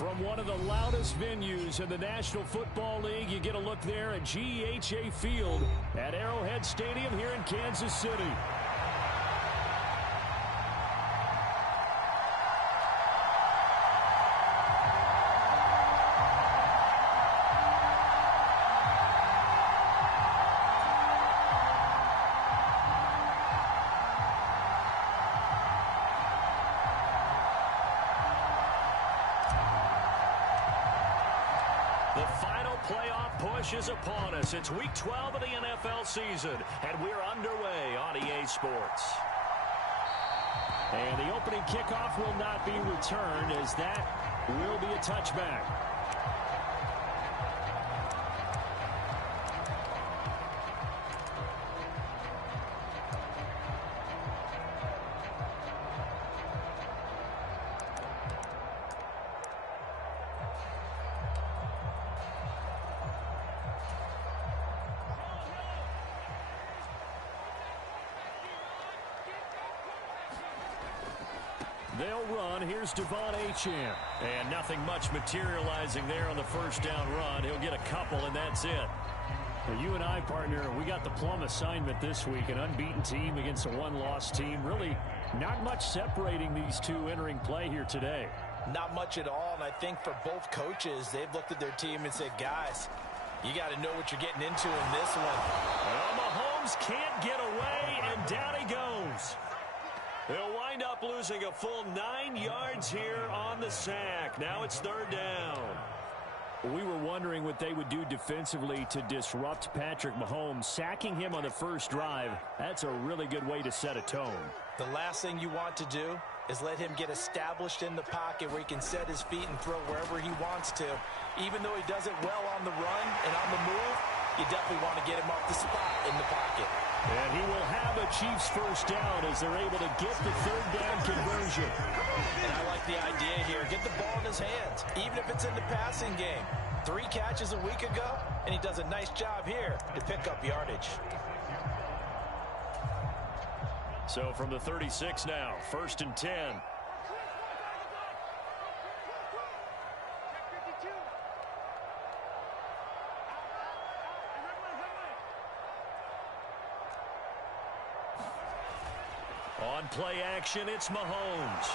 From one of the loudest venues in the National Football League, you get a look there at GEHA Field at Arrowhead Stadium here in Kansas City. The final playoff push is upon us. It's Week 12 of the NFL season, and we're underway on EA Sports. And the opening kickoff will not be returned, as that will be a touchback. They'll run. Here's Devon Achane. And nothing much materializing there on the first down run. He'll get a couple, and that's it. Well, you and I, partner, we got the plum assignment this week. An unbeaten team against a one-loss team. Really not much separating these two entering play here today. Not much at all, and I think for both coaches, they've looked at their team and said, guys, you got to know what you're getting into in this one. Well, Mahomes can't get away, and down he goes. They'll wind up losing a full 9 yards here on the sack. Now it's third down. We were wondering what they would do defensively to disrupt Patrick Mahomes. Sacking him on the first drive, that's a really good way to set a tone. The last thing you want to do is let him get established in the pocket where he can set his feet and throw wherever he wants to. Even though he does it well on the run and on the move, you definitely want to get him off the spot in the pocket. And he will have a Chiefs first down as they're able to get the third down conversion. And I like the idea here. Get the ball in his hands, even if it's in the passing game. 3 catches a week ago, and he does a nice job here to pick up yardage. So from the 36 now, 1st and 10. On play action, it's Mahomes.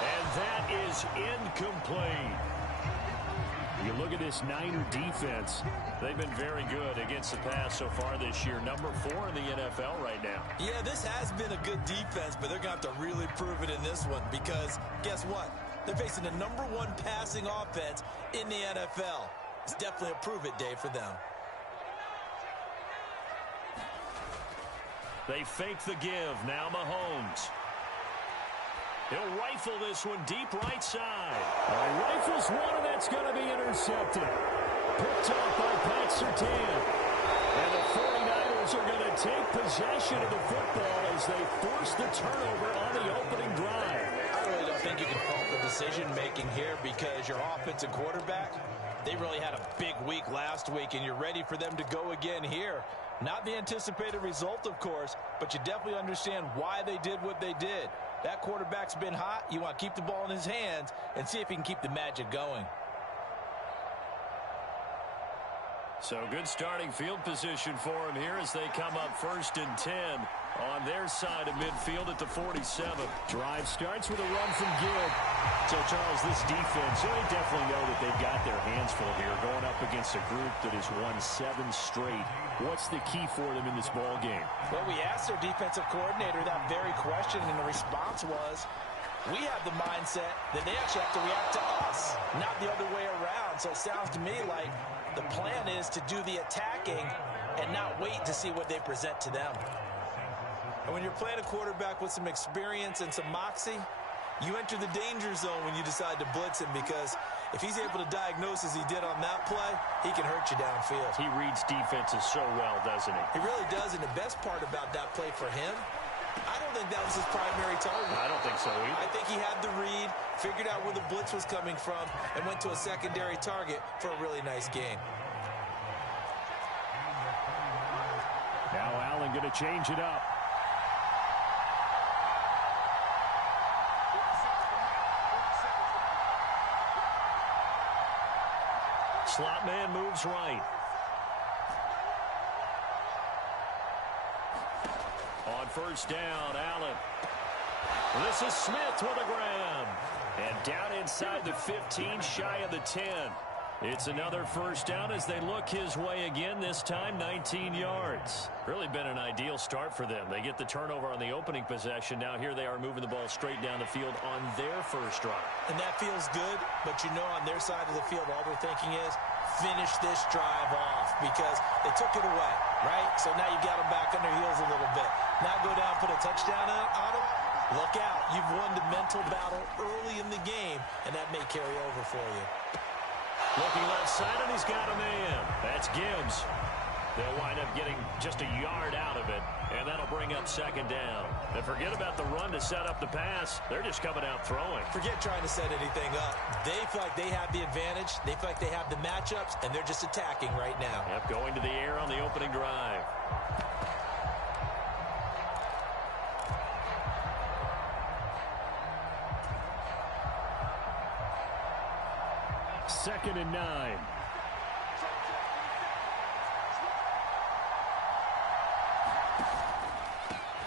And that is incomplete. You look at this Niner defense. They've been very good against the pass so far this year. Number 4 in the NFL right now. Yeah, this has been a good defense, but they're going to have to really prove it in this one because guess what? They're facing the number 1 passing offense in the NFL. It's definitely a prove-it day for them. They fake the give. Now Mahomes. He'll rifle this one deep right side. Rifles one, and that's going to be intercepted. Picked off by Pat Surtain. And the 49ers are going to take possession of the football as they force the turnover on the opening drive. I really don't think you can fault the decision-making here because your offensive quarterback, they really had a big week last week, and you're ready for them to go again here. Not the anticipated result, of course, but you definitely understand why they did what they did. That quarterback's been hot. You want to keep the ball in his hands and see if he can keep the magic going. So good starting field position for him here as they come up 1st and 10 on their side of midfield at the 47. Drive starts with a run from Gibb. So, Charles, this defense, they definitely know that they've got their hands full here going up against a group that has won 7 straight. What's the key for them in this ball game? Well, we asked their defensive coordinator that very question, and the response was, we have the mindset that they actually have to react to us, not the other way around. So it sounds to me like the plan is to do the attacking and not wait to see what they present to them. And when you're playing a quarterback with some experience and some moxie, you enter the danger zone when you decide to blitz him because if he's able to diagnose as he did on that play, he can hurt you downfield. He reads defenses so well, doesn't he? He really does, and the best part about that play for him, I don't think that was his primary target. I don't think so either. I think he had the read, figured out where the blitz was coming from, and went to a secondary target for a really nice gain. Now Allen going to change it up. slot man moves right. On first down, Allen. This is Smith with a grab. And down inside the 15, shy of the 10. It's another first down as they look his way again, this time 19 yards. Really been an ideal start for them. They get the turnover on the opening possession. Now here they are moving the ball straight down the field on their first drive. And that feels good, but you know on their side of the field all they're thinking is finish this drive off because they took it away, right? So now you've got them back on their heels a little bit. Now go down, put a touchdown on them. Look out. You've won the mental battle early in the game, and that may carry over for you. Looking left side, and he's got a man. That's Gibbs. They'll wind up getting just a yard out of it, and that'll bring up second down. And forget about the run to set up the pass. They're just coming out throwing. Forget trying to set anything up. They feel like they have the advantage. They feel like they have the matchups, and they're just attacking right now. Yep, going to the air on the opening drive. Second and 9.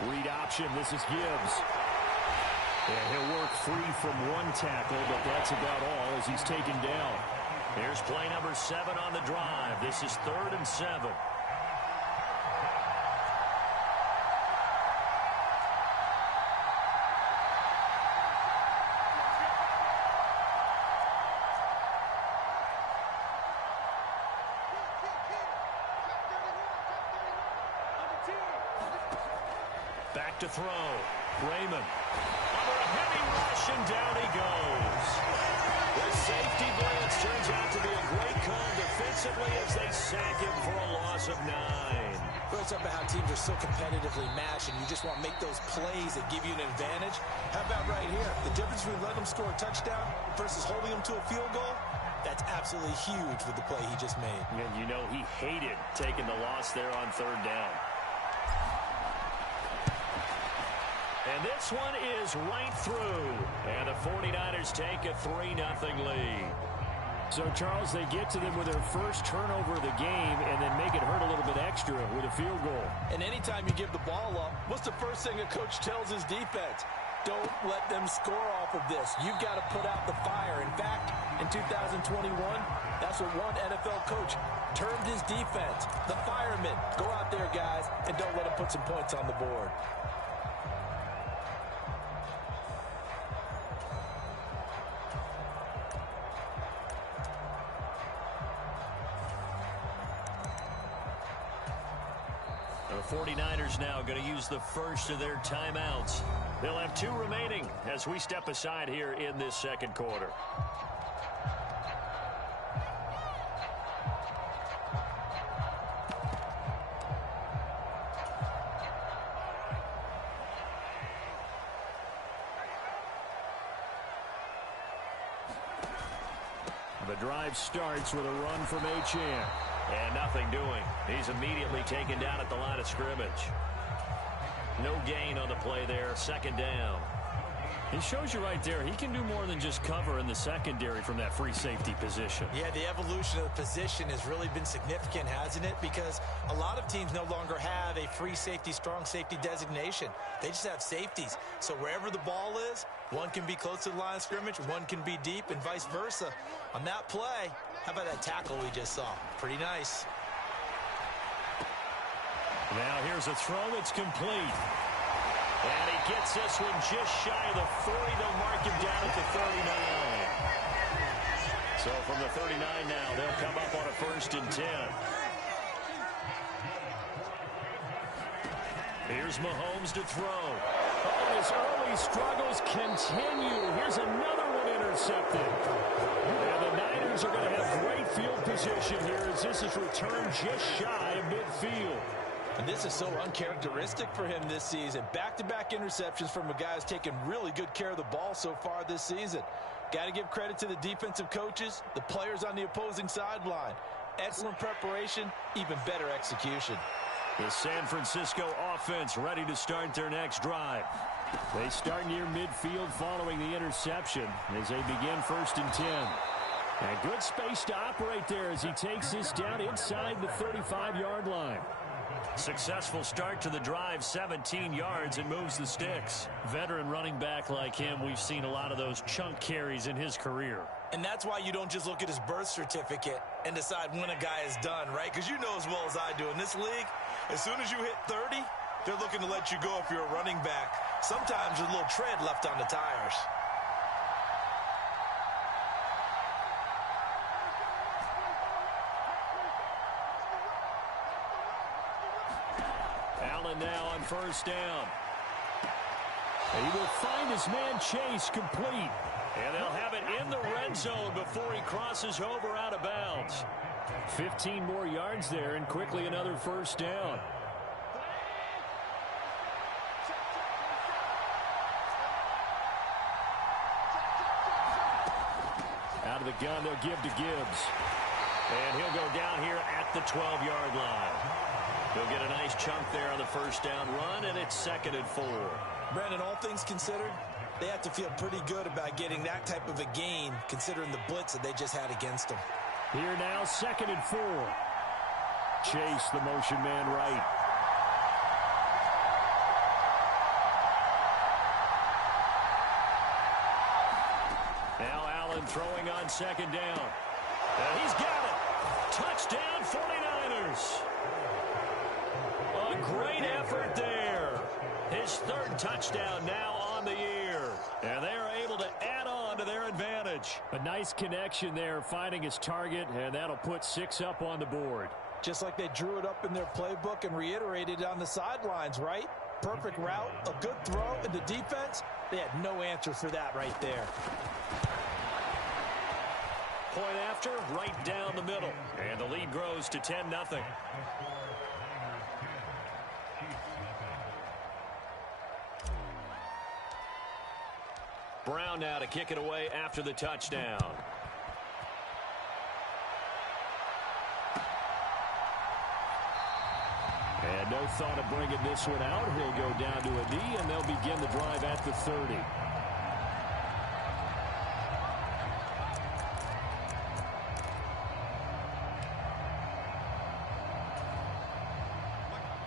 Read option. This is Gibbs. And he'll work free from one tackle, but that's about all as he's taken down. Here's play number 7 on the drive. This is 3rd and 7. Back to throw. Raymond. Under a heavy rush, and down he goes. The safety blitz turns out to be a great call defensively as they sack him for a loss of 9. We're talking about how teams are so competitively matched, and you just want to make those plays that give you an advantage. How about right here? The difference between letting them score a touchdown versus holding them to a field goal, that's absolutely huge with the play he just made. And you know he hated taking the loss there on 3rd down. And this one is right through. And the 49ers take a 3-0 lead. So, Charles, they get to them with their first turnover of the game and then make it hurt a little bit extra with a field goal. And anytime you give the ball up, what's the first thing a coach tells his defense? Don't let them score off of this. You've got to put out the fire. In fact, in 2021, that's what one NFL coach termed his defense. The firemen. Go out there, guys, and don't let them put some points on the board. The 49ers now going to use the first of their timeouts. They'll have 2 remaining as we step aside here in this second quarter. The drive starts with a run from Achane. And nothing doing. He's immediately taken down at the line of scrimmage. No gain on the play there. Second down. He shows you right there, he can do more than just cover in the secondary from that free safety position. Yeah, the evolution of the position has really been significant, hasn't it? Because a lot of teams no longer have a free safety, strong safety designation. They just have safeties. So wherever the ball is, one can be close to the line of scrimmage, one can be deep, and vice versa. On that play, how about that tackle we just saw? Pretty nice. Now here's a throw that's complete. And he gets this one just shy of the 40. They'll mark him down at the 39. So from the 39 now, they'll come up on a 1st and 10. Here's Mahomes to throw. Oh, his early struggles continue. Here's another one intercepted. And the Niners are going to have great field position here as this is returned just shy of midfield. And this is so uncharacteristic for him this season. Back-to-back interceptions from a guy who's taken really good care of the ball so far this season. Got to give credit to the defensive coaches, the players on the opposing sideline. Excellent preparation, even better execution. The San Francisco offense ready to start their next drive. They start near midfield following the interception as they begin 1st and 10. And good space to operate there as he takes this down inside the 35-yard line. Successful start to the drive, 17 yards, and moves the sticks. Veteran running back like him, we've seen a lot of those chunk carries in his career. And that's why you don't just look at his birth certificate and decide when a guy is done, right? Because you know as well as I do, in this league, as soon as you hit 30, they're looking to let you go if you're a running back. Sometimes there's a little tread left on the tires. Allen now on first down. He will find his man Chase complete. And they'll have it in the red zone before he crosses over out of bounds. 15 more yards there and quickly another first down. Out of the gun, they'll give to Gibbs. And he'll go down here at the 12-yard line. He'll get a nice chunk there on the first down run, and it's 2nd and 4. Brandon, all things considered, they have to feel pretty good about getting that type of a gain, considering the blitz that they just had against them. Here now, 2nd and 4. Chase, the motion man right. Now Allen throwing on 2nd down. And he's got it. Touchdown, 49ers. A great effort there. His 3rd touchdown now on the year. And they are able to add on to their advantage. A nice connection there, finding his target, and that'll put 6 up on the board. Just like they drew it up in their playbook and reiterated on the sidelines, right? Perfect route, a good throw, and the defense, they had no answer for that right there. Point after, right down the middle. And the lead grows to 10-0. Brown now to kick it away after the touchdown. And no thought of bringing this one out. He'll go down to a knee, and they'll begin the drive at the 30.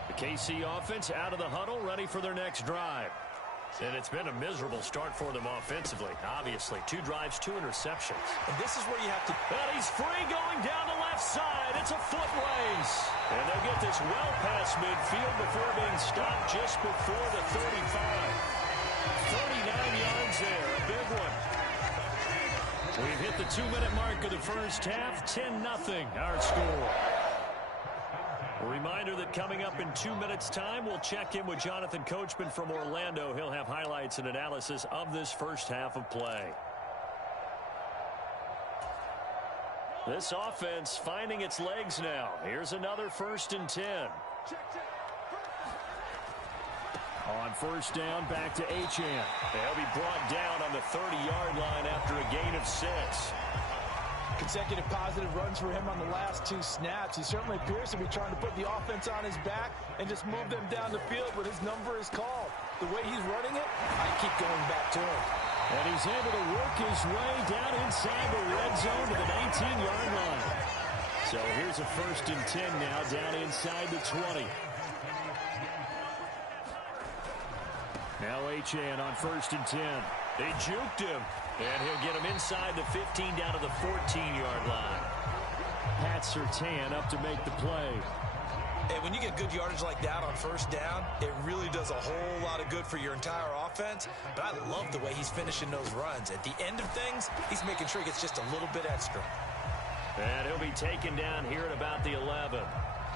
The KC offense out of the huddle, ready for their next drive. And it's been a miserable start for them offensively. Obviously, 2 drives, 2 interceptions. And this is where you have to... And he's free going down the left side. It's a foot race. And they'll get this well past midfield before being stopped just before the 35. 39 yards there, a big one. We've hit the 2-minute mark of the first half. 10-0 our score. A reminder that coming up in 2 minutes' time, we'll check in with Jonathan Coachman from Orlando. He'll have highlights and analysis of this first half of play. This offense finding its legs now. Here's another 1st and 10. On first down, back to Achane. They'll be brought down on the 30-yard line after a gain of 6. Consecutive positive runs for him on the last 2 snaps. He certainly appears to be trying to put the offense on his back and just move them down the field, but his number is called. The way he's running it, I keep going back to him. And he's able to work his way down inside the red zone to the 19-yard line. So here's a 1st and 10 now down inside the 20. Now Achane on 1st and 10. They juked him. And he'll get him inside the 15 down to the 14-yard line. Pat Surtain up to make the play. Hey, when you get good yardage like that on first down, it really does a whole lot of good for your entire offense. But I love the way he's finishing those runs. At the end of things, he's making sure he gets just a little bit extra. And he'll be taken down here at about the 11.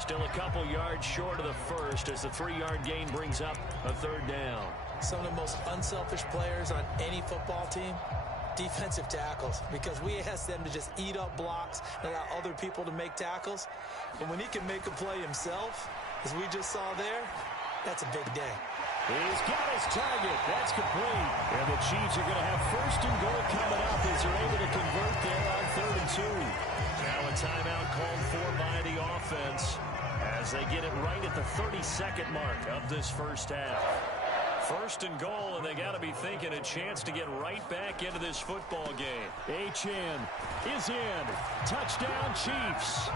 Still a couple yards short of the first as the 3-yard gain brings up a 3rd down. Some of the most unselfish players on any football team, defensive tackles, because we ask them to just eat up blocks and allow other people to make tackles. But when he can make a play himself, as we just saw there, that's a big day. He's got his target. That's complete. And the Chiefs are going to have 1st and goal coming up as they're able to convert there on 3rd and 2. Now a timeout called for by the offense as they get it right at the 32nd mark of this first half. First and goal, and they got to be thinking a chance to get right back into this football game. Achane is in. Touchdown, Chiefs.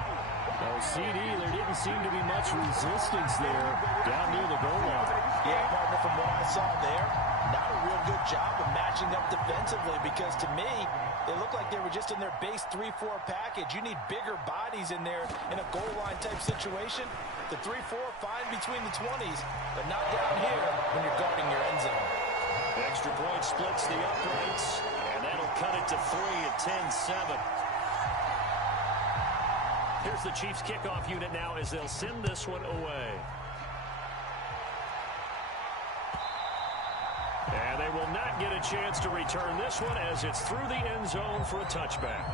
No CD, there didn't seem to be much resistance there down near the goal line. Yeah, partner, from what I saw there, not a real good job of matching up defensively because to me, they looked like they were just in their base 3-4 package. You need bigger bodies in there in a goal line type situation. The 3-4 fine between the 20s, but not down here when you're guarding your end zone. Extra point splits the uprights, and that'll cut it to 3 at 10-7. Here's the Chiefs kickoff unit now as they'll send this one away. And they will not get a chance to return this one as it's through the end zone for a touchback.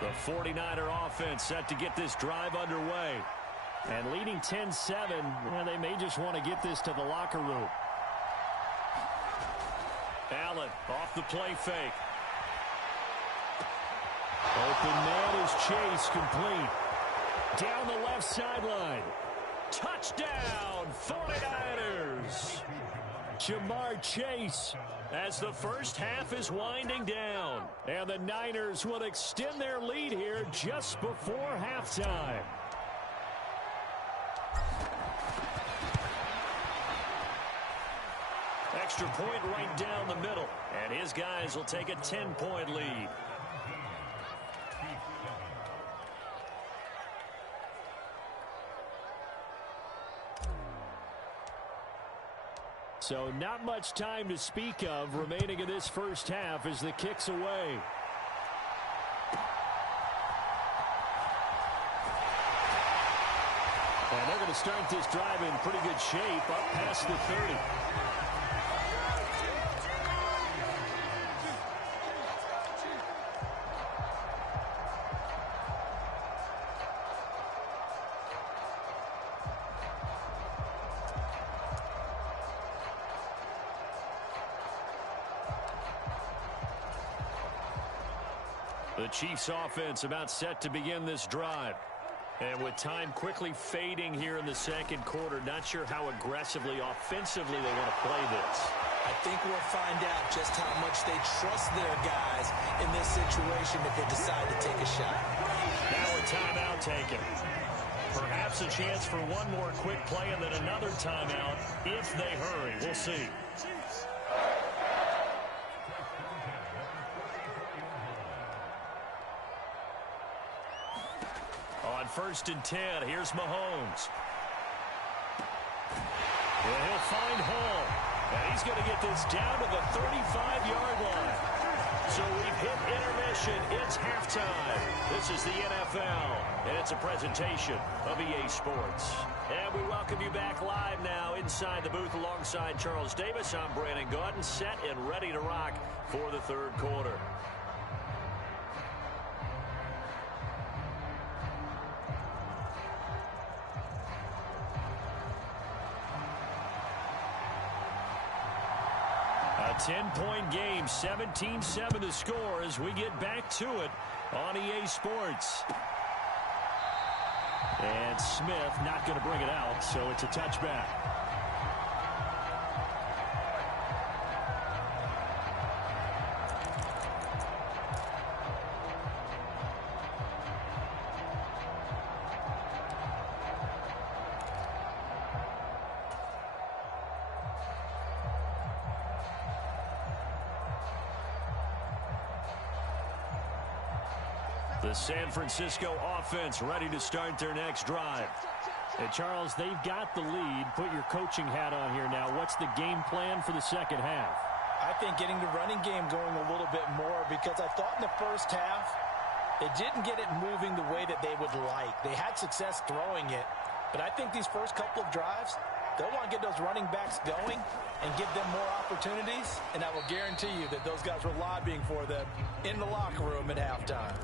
The 49er offense set to get this drive underway. And leading 10-7, well, they may just want to get this to the locker room. Allen off the play fake. Open man is Chase, complete. Down the left sideline. Touchdown, 49ers! Jamar Chase. As the first half is winding down. And the Niners will extend their lead here just before halftime. Extra point right down the middle. And his guys will take a 10-point lead. So not much time to speak of remaining in this first half as the kick's away. And they're going to start this drive in pretty good shape up past the 30. The Chiefs offense about set to begin this drive. And with time quickly fading here in the second quarter, not sure how aggressively, offensively they want to play this. I think we'll find out just how much they trust their guys in this situation if they decide to take a shot. Now a timeout taken. Perhaps a chance for one more quick play and then another timeout if they hurry. We'll see. On 1st and 10, here's Mahomes. And he'll find Hall. And he's going to get this down to the 35-yard line. So we've hit intermission. It's halftime. This is the NFL, and it's a presentation of EA Sports. And we welcome you back live now inside the booth alongside Charles Davis. I'm Brandon Gaudin, set and ready to rock for the third quarter. A 10-point game, 17-7 to score as we get back to it on EA Sports. And Smith not going to bring it out, so it's a touchback. The San Francisco offense ready to start their next drive. And Charles, they've got the lead. Put your coaching hat on here now. What's the game plan for the second half? I think getting the running game going a little bit more because I thought in the first half they didn't get it moving the way that they would like. They had success throwing it, but I think these first couple of drives, they'll want to get those running backs going and give them more opportunities, and I will guarantee you that those guys were lobbying for them in the locker room at halftime.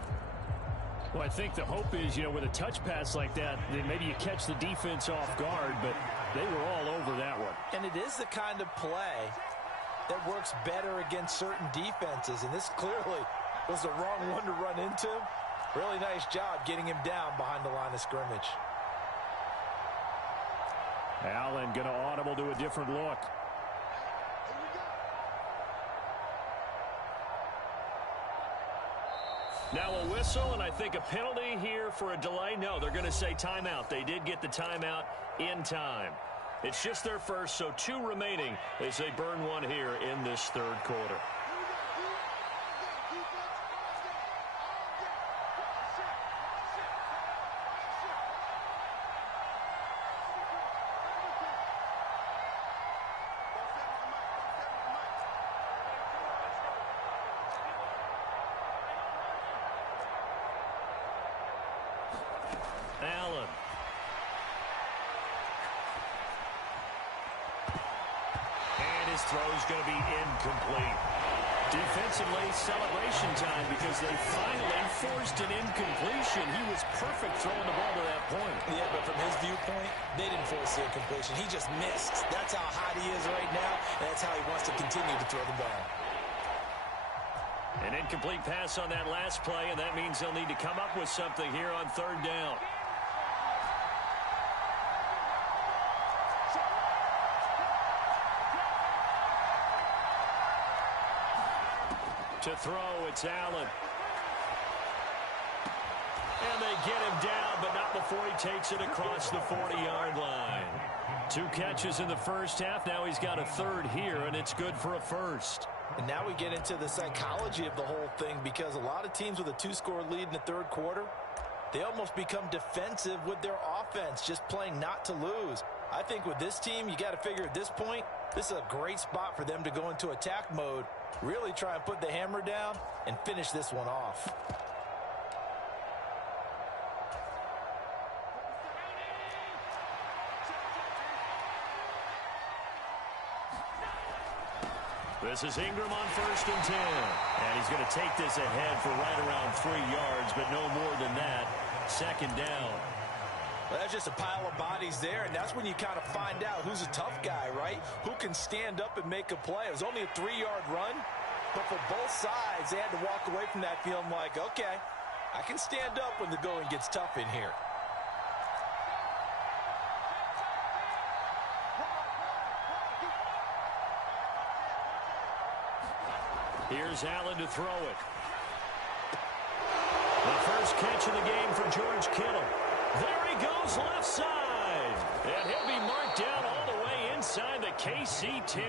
Well, I think the hope is, with a touch pass like that, then maybe you catch the defense off guard, but they were all over that one. And it is the kind of play that works better against certain defenses, and this clearly was the wrong one to run into. Really nice job getting him down behind the line of scrimmage. Allen going to audible to a different look. Now a whistle, and I think a penalty here for a delay. No, they're going to say timeout. They did get the timeout in time. It's just their first, so 2 remaining as they burn one here in this third quarter. Allen. And his throw is going to be incomplete. Defensively, celebration time because they finally forced an incompletion. He was perfect throwing the ball to that point. Yeah, but from his viewpoint, they didn't force the incompletion. He just missed. That's how hot he is right now, and that's how he wants to continue to throw the ball. An incomplete pass on that last play, and that means they'll need to come up with something here on third down. To throw, it's Allen. And they get him down, but not before he takes it across the 40-yard line. 2 catches in the first half. Now he's got a third here, and it's good for a first. And now we get into the psychology of the whole thing, because a lot of teams with a 2-score lead in the third quarter, they almost become defensive with their offense, just playing not to lose. I think with this team, you got to figure at this point, this is a great spot for them to go into attack mode, really try and put the hammer down and finish this one off. This is Ingram on 1st and 10. And he's going to take this ahead for right around 3 yards, but no more than that. 2nd down. Well, that's just a pile of bodies there, and that's when you kind of find out who's a tough guy, right? Who can stand up and make a play. It was only a 3-yard run, but for both sides, they had to walk away from that feeling like, okay, I can stand up when the going gets tough in here. Here's Allen to throw it. The first catch of the game for George Kittle. There he goes left side. And he'll be marked down all the way inside the KC 10.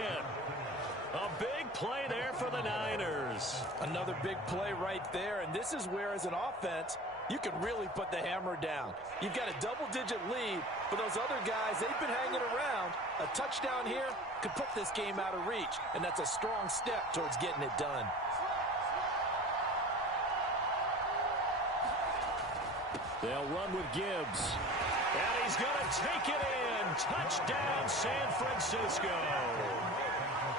A big play there for the Niners. Another big play right there, and this is where, as an offense, you can really put the hammer down. You've got a double-digit lead, but those other guys, they've been hanging around. A touchdown here could put this game out of reach, and that's a strong step towards getting it done. They'll run with Gibbs. And he's going to take it in. Touchdown, San Francisco.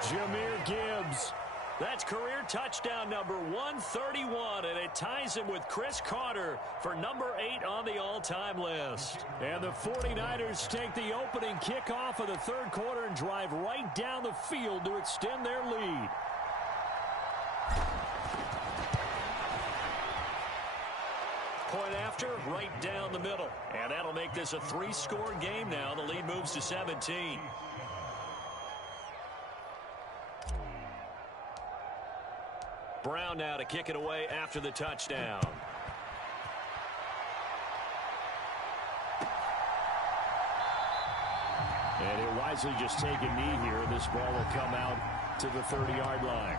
Jahmyr Gibbs. That's career touchdown number 131, and it ties him with Chris Carter for number 8 on the all-time list. And the 49ers take the opening kickoff of the third quarter and drive right down the field to extend their lead. Point after, right down the middle. And that'll make this a 3-score game now. The lead moves to 17. Brown now to kick it away after the touchdown. And he'll wisely just take a knee here. This ball will come out to the 30-yard line.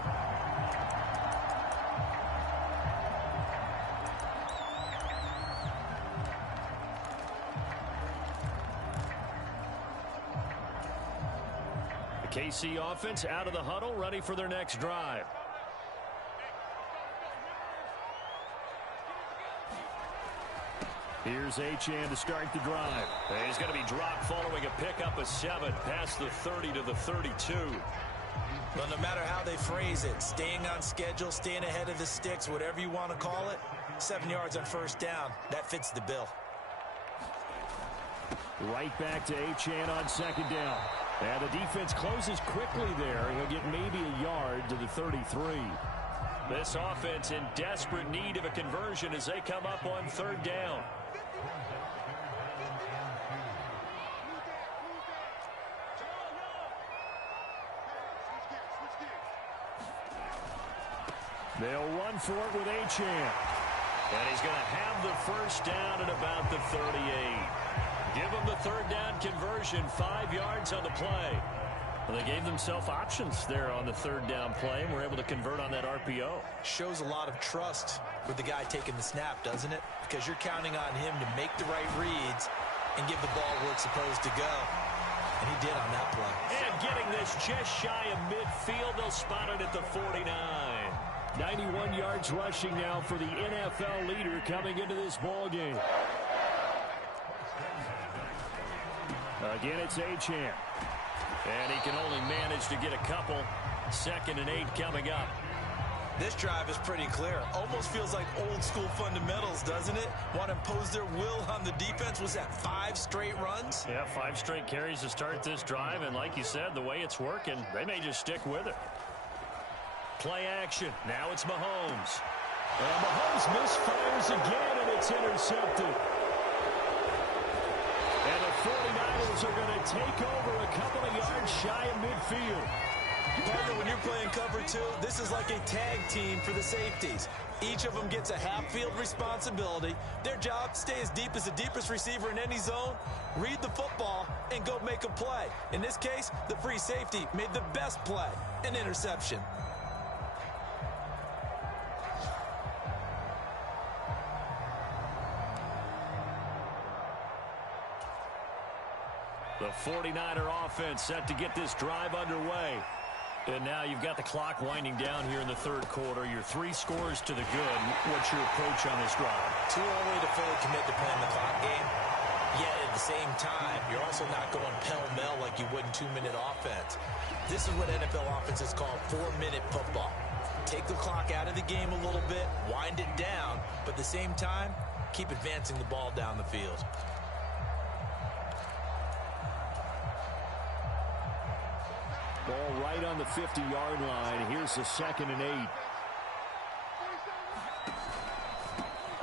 The KC offense out of the huddle, ready for their next drive. Here's Achane to start the drive. And he's going to be dropped following a pickup of 7 past the 30 to the 32. Well, no matter how they phrase it, staying on schedule, staying ahead of the sticks, whatever you want to call it, 7 yards on first down. That fits the bill. Right back to Achane on second down. And the defense closes quickly there. He'll get maybe a yard to the 33. This offense in desperate need of a conversion as they come up on third down. They'll run for it with Achane. And he's going to have the first down at about the 38. Give him the third down conversion, 5 yards on the play. Well, they gave themselves options there on the third down play and were able to convert on that RPO. Shows a lot of trust with the guy taking the snap, doesn't it? Because you're counting on him to make the right reads and give the ball where it's supposed to go. And he did on that play. And getting this just shy of midfield, they'll spot it at the 49. 91 yards rushing now for the NFL leader coming into this ball game. Again, it's Achane. And he can only manage to get a couple. 2nd and 8 coming up. This drive is pretty clear. Almost feels like old school fundamentals, doesn't it? Want to impose their will on the defense. Was that 5 straight runs? Yeah, 5 straight carries to start this drive. And like you said, the way it's working, they may just stick with it. Play action. Now it's Mahomes. And Mahomes misfires again, and it's intercepted. And the 49ers are going to take over a couple of yards shy of midfield. Partner, when you're playing cover 2, this is like a tag team for the safeties. Each of them gets a half-field responsibility. Their job, stay as deep as the deepest receiver in any zone, read the football, and go make a play. In this case, the free safety made the best play, an interception. The 49er offense set to get this drive underway. And now you've got the clock winding down here in the third quarter. Your 3 scores to the good. What's your approach on this drive? Too early to fully commit to playing the clock game. Yet at the same time, you're also not going pell-mell like you would in 2-minute offense. This is what NFL offenses call 4-minute football. Take the clock out of the game a little bit, wind it down, but at the same time, keep advancing the ball down the field. Ball right on the 50-yard line. Here's the 2nd and 8.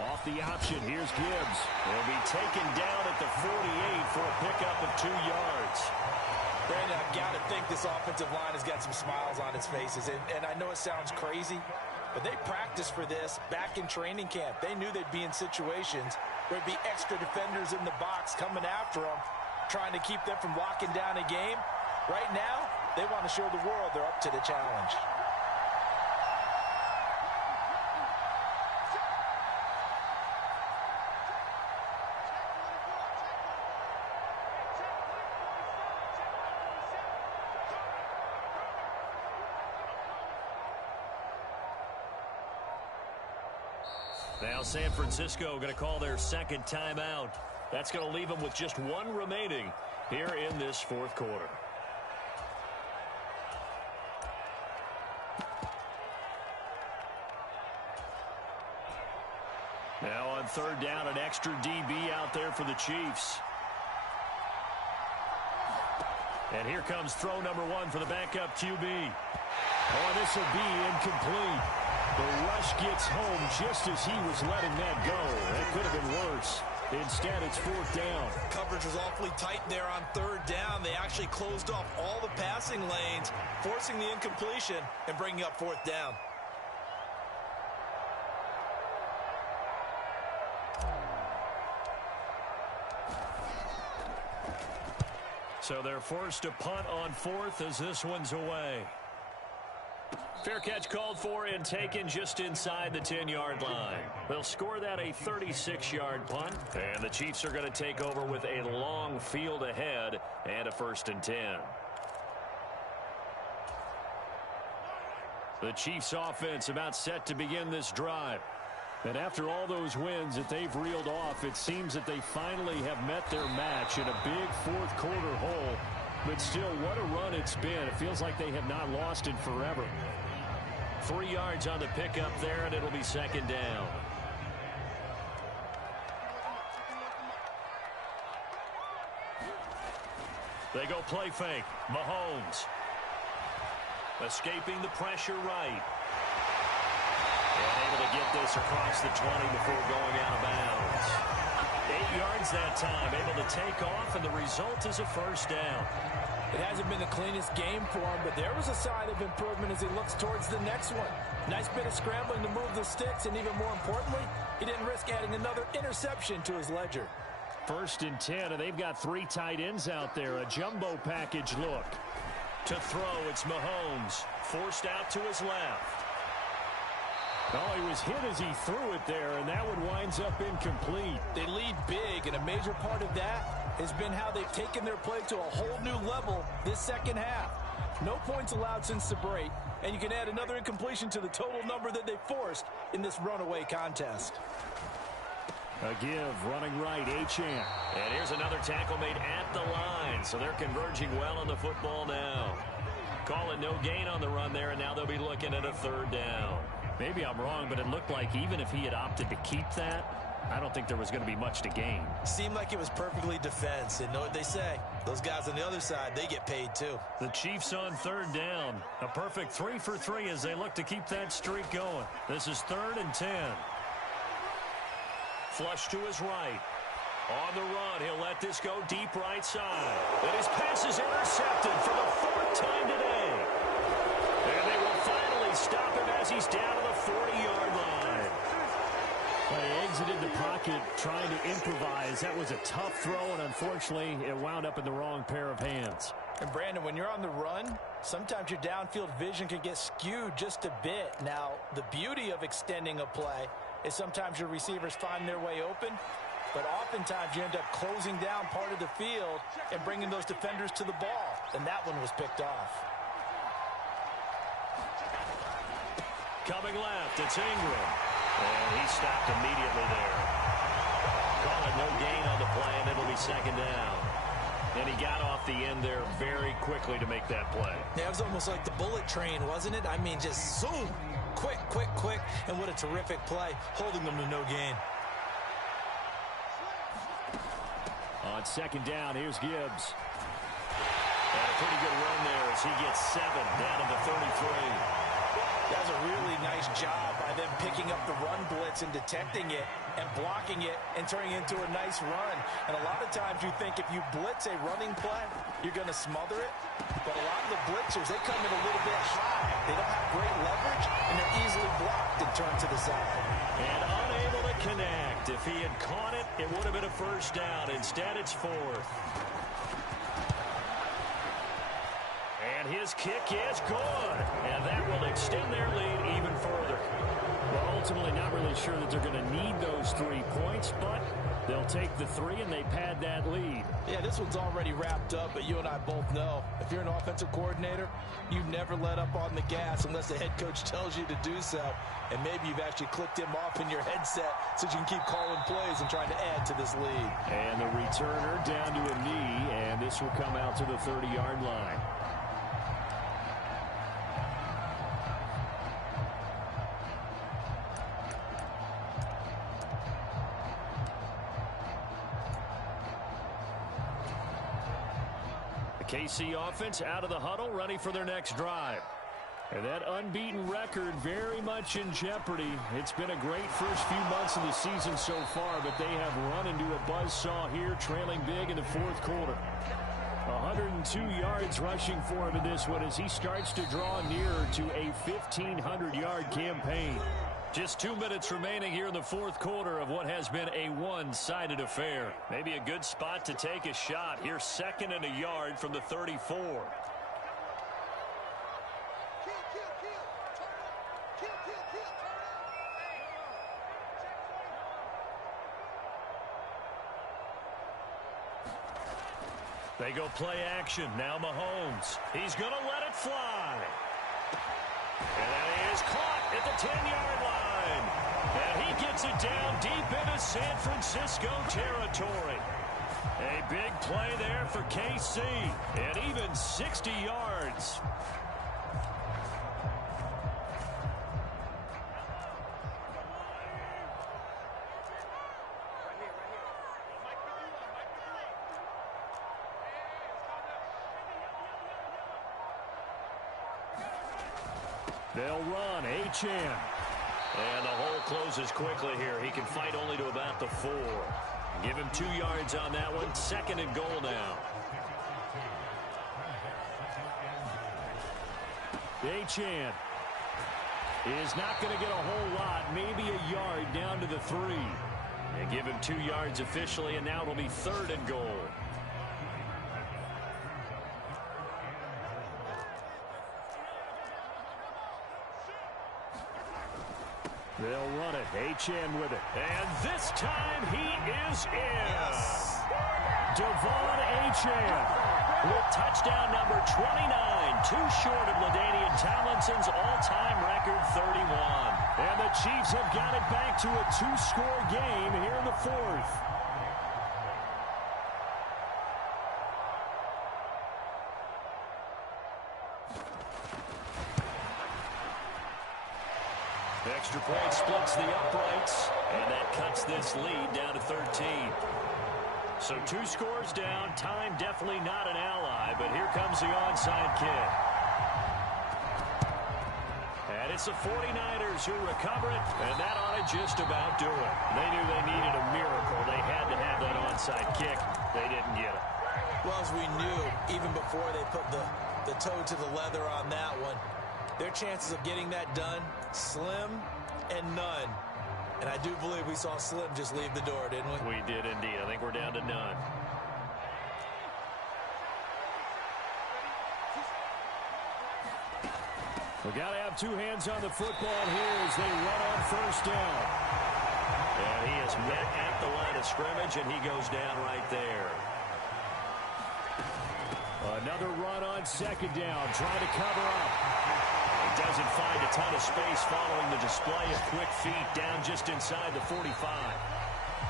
Off the option. Here's Gibbs. He'll be taken down at the 48 for a pickup of 2 yards. Brandon, I've got to think this offensive line has got some smiles on its faces. And I know it sounds crazy, but they practiced for this back in training camp. They knew they'd be in situations where there'd be extra defenders in the box coming after them, trying to keep them from locking down a game. Right now, they want to show the world they're up to the challenge. Now San Francisco going to call their 2nd timeout. That's going to leave them with just 1 remaining here in this 4th quarter. Now on 3rd down, an extra DB out there for the Chiefs. And here comes throw number 1 for the backup QB. Oh, this will be incomplete. The rush gets home just as he was letting that go. That could have been worse. Instead, it's 4th down. Coverage was awfully tight there on 3rd down. They actually closed off all the passing lanes, forcing the incompletion and bringing up 4th down. So they're forced to punt on 4th as this one's away. Fair catch called for and taken just inside the 10-yard line. They'll score that a 36-yard punt, and the Chiefs are going to take over with a long field ahead and a 1st and 10. The Chiefs offense about set to begin this drive. And after all those wins that they've reeled off, it seems that they finally have met their match in a big 4th quarter hole. But still, what a run it's been. It feels like they have not lost in forever. 3 yards on the pickup there, and it'll be 2nd down. They go play fake. Mahomes. Escaping the pressure right. And able to get this across the 20 before going out of bounds. 8 yards that time. Able to take off, and the result is a first down. It hasn't been the cleanest game for him, but there was a sign of improvement as he looks towards the next one. Nice bit of scrambling to move the sticks, and even more importantly, he didn't risk adding another interception to his ledger. 1st and 10, and they've got 3 tight ends out there. A jumbo package look. To throw, it's Mahomes. Forced out to his left. Oh, he was hit as he threw it there, and that one winds up incomplete. They lead big, and a major part of that has been how they've taken their play to a whole new level this second half. No points allowed since the break, and you can add another incompletion to the total number that they forced in this runaway contest. A give, running right, Achane. And here's another tackle made at the line, so they're converging well on the football now. Call it no gain on the run there, and now they'll be looking at a 3rd down. Maybe I'm wrong, but it looked like even if he had opted to keep that, I don't think there was going to be much to gain. Seemed like it was perfectly defense, and know what they say. Those guys on the other side, they get paid too. The Chiefs on 3rd down. A perfect 3 for 3 as they look to keep that streak going. This is 3rd and 10. Flush to his right. On the run, he'll let this go deep right side. And his pass is intercepted for the 4th time today. And they will finally stop him as he's down to the 40-yard line. Well, he exited the pocket trying to improvise. That was a tough throw, and unfortunately, it wound up in the wrong pair of hands. And Brandon, when you're on the run, sometimes your downfield vision can get skewed just a bit. Now, the beauty of extending a play is sometimes your receivers find their way open, but oftentimes you end up closing down part of the field and bringing those defenders to the ball, and that one was picked off. Coming left, it's Ingram. And he stopped immediately there. Call it no gain on the play, and it'll be 2nd down. And he got off the end there very quickly to make that play. Yeah, it was almost like the bullet train, wasn't it? I mean, just zoom. Quick, quick, quick. And what a terrific play, holding them to no gain. On 2nd down, here's Gibbs. And a pretty good run there as he gets 7 down to the 33. That was a really nice job by them picking up the run blitz and detecting it and blocking it and turning it into a nice run. And a lot of times you think if you blitz a running play, you're going to smother it. But a lot of the blitzers, they come in a little bit high. They don't have great leverage, and they're easily blocked and turned to the side. And unable to connect. If he had caught it, it would have been a 1st down. Instead, it's 4th. And his kick is good. And that will extend their lead even further. Well, ultimately not really sure that they're going to need those 3 points, but they'll take the 3 and they pad that lead. Yeah, this one's already wrapped up, but you and I both know if you're an offensive coordinator, you never let up on the gas unless the head coach tells you to do so. And maybe you've actually clicked him off in your headset so you can keep calling plays and trying to add to this lead. And the returner down to a knee, and this will come out to the 30-yard line. KC offense out of the huddle, ready for their next drive. And that unbeaten record very much in jeopardy. It's been a great first few months of the season so far, but they have run into a buzzsaw here, trailing big in the 4th quarter. 102 yards rushing for him in this one as he starts to draw nearer to a 1,500-yard campaign. Just 2 minutes remaining here in the 4th quarter of what has been a one-sided affair. Maybe a good spot to take a shot. Here, 2nd and a yard from the 34. They go play action. Now Mahomes. He's going to let it fly. And that is caught at the 10-yard line. And he gets it down deep into San Francisco territory. A big play there for KC. And even 60 yards. They'll run. Achane. And the hole closes quickly here. He can fight only to about the 4. Give him 2 yards on that one. 2nd and goal now. Achane is not going to get a whole lot. Maybe a yard down to the 3. And give him 2 yards officially, and now it'll be 3rd and goal. They'll run it. Achane with it. And this time he is in. Yes. Devon Achane With touchdown number 29, too short of LaDainian Tomlinson's all-time record 31. And the Chiefs have got it back to a 2-score game here in the 4th. Extra point splits the uprights, and that cuts this lead down to 13. So 2 scores down. Time definitely not an ally, but here comes the onside kick. And it's the 49ers who recover it, and that ought to just about do it. They knew they needed a miracle. They had to have that onside kick. They didn't get it. Well, as we knew, even before they put the toe to the leather on that one, their chances of getting that done, slim and none. And I do believe we saw Slim just leave the door, didn't we? We did indeed. I think we're down to none. We've got to have 2 hands on the football here as they run on 1st down. And he is met at the line of scrimmage, and he goes down right there. Another run on 2nd down, trying to cover up. He doesn't find a ton of space following the display of quick feet down just inside the 45.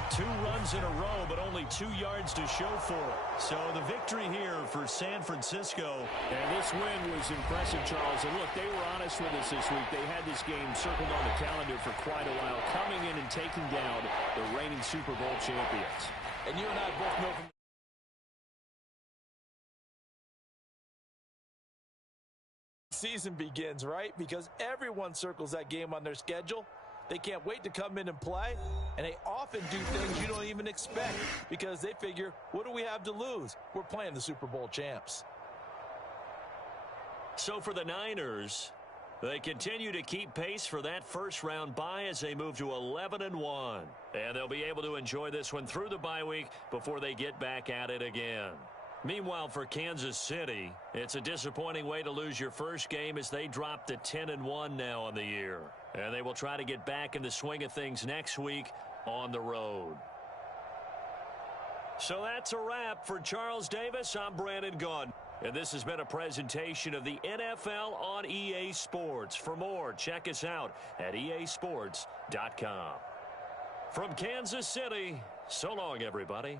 2 runs in a row, but only 2 yards to show for it. So the victory here for San Francisco. And this win was impressive, Charles. And look, they were honest with us this week. They had this game circled on the calendar for quite a while, coming in and taking down the reigning Super Bowl champions. And you and I both know from season begins, right? Because everyone circles that game on their schedule. They can't wait to come in and play, and they often do things you don't even expect because they figure, what do we have to lose? We're playing the Super Bowl champs. So for the Niners, they continue to keep pace for that first-round bye as they move to 11-1. And they'll be able to enjoy this one through the bye week before they get back at it again. Meanwhile, for Kansas City, it's a disappointing way to lose your first game as they drop to 10-1 now on the year. And they will try to get back in the swing of things next week on the road. So that's a wrap. For Charles Davis, I'm Brandon Gaudin. And this has been a presentation of the NFL on EA Sports. For more, check us out at easports.com. From Kansas City, so long, everybody.